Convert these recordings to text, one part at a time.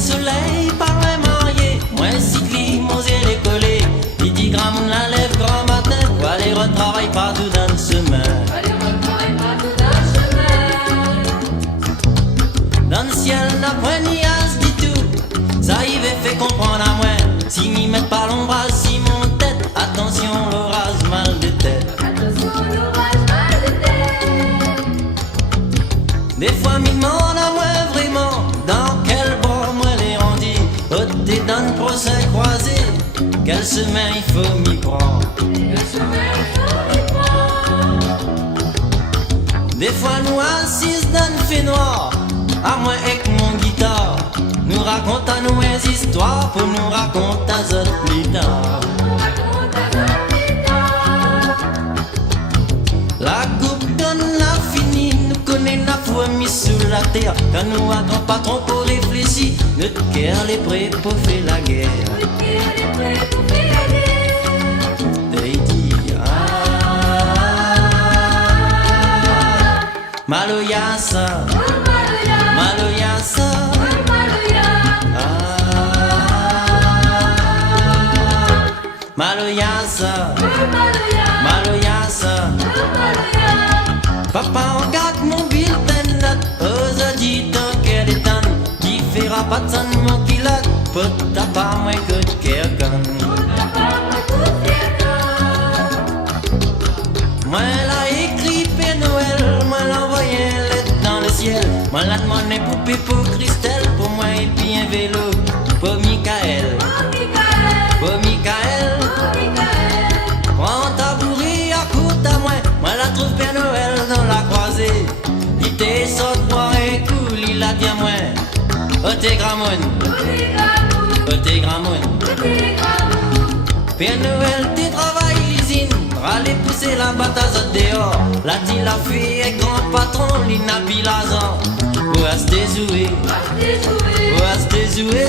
avec soleil, pas loin marié. Moi, cycli, mon zèle est collé. Il dit grand monde la lève grand matin. Pour aller retravailler partout dans le chemin. Dans le ciel, n'a point ni as du tout. Ça y va fait comprendre à moi. Si m'y met pas l'ombrage, si mon tête. Attention, l'orage mal de tête. Des fois m'y demande à moi vraiment dans quel bord moi les rendis. Oh, t'es dans le procès croisé. Quel chemin il faut m'y prendre. Des fois nous assises dans le fait noir. À moi avec mon guitare. Nous raconte à nous des histoires pour nous raconter à autres plus tard. La coupe donne la finie, nous connaît la foi mis sous la terre. Quand nous attendons pas trop pour réfléchir, notre cœur est prêt pour faire la guerre. T'as dit Maloyasa, Maloyasa. Maloyasa, Maloyasa. Papa regarde mon bulletin de notes. Aux auditeurs qu'elle est tonne. Qui fera pas de son mon pilote. Peut t'as pas moins que de quelqu'un. Moi l'a écrit Père Noël. Moi l'envoyé une lettre dans le ciel. Moi l'a demandé poupée pour Christelle. Pour moi et puis un vélo. Pour Michael. Pour Michael. Prends ta bourrée à côte à moi. Moi la trouve Père Noël dans la croisée. Il t'est sorti boire un coup, il a dit à moi. Oh t'es gramoun. Oh t'es gramoun. Père Noël t'es travail l'usine. Râler pousser la bataille dehors. La dit la fille est grand patron, l'inabi l'azan. Où est-ce que t'es joué? Où est-ce que t'es joué?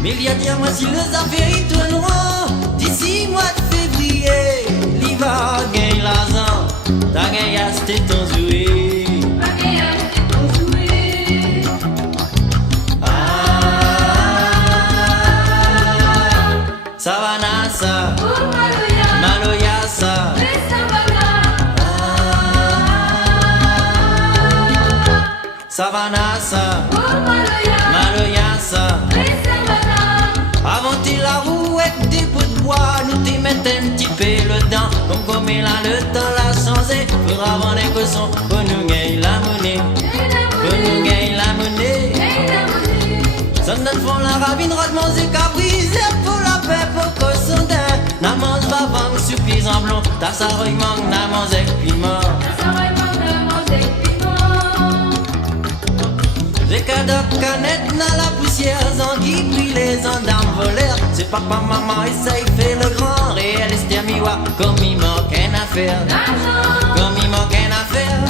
Mais il y a dit à moi si les affaires y tourneront d'ici mois de février, il va gagner l'argent. T'as gagné à ce ton joué. Savanasa, Maloyasa. Savanasa, Maloyasa. Avant t'es la roue avec des bouts de bois, nous t'y mettons un petit peu le dent. Comme il a le temps l'a changé, faudra vendre des cossons pour nous gagner la monnaie. Pour nous gagner la monnaie. Ça donne fond la rabine, rodement et cabrise. Pour la paix, pour cossons d'un. N'a mange pas vendre surprise en blond. Ta saroille manque, n'a mange avec piment. J'ai qu'à de canette dans la poussière, zanguille puis les gendarmes voleurs. C'est papa, maman, et ça y fait le grand réel. Estamiwa, comme il manque une affaire. Comme il manque une affaire.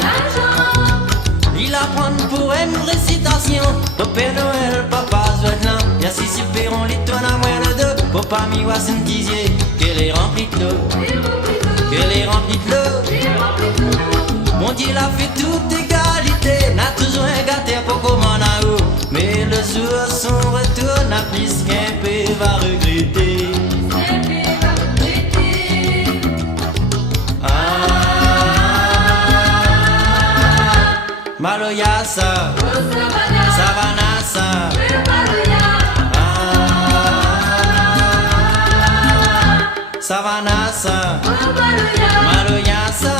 Il apprend pour une récitation. Au Père Noël, papa, Zouadlan. Y'a si perron, les tonnes à moins de deux. Papa, miwa, c'est une dizier. Qu'elle est remplie de l'eau. Qu'elle est remplie de l'eau. Mon Dieu, il a fait toute égalité. N'a toujours un gâté pour commander à où. Mais le jour son retour n'a plus qu'un peu va regretter. Maloyasa, Savanasa. Savanasa, Maloyasa.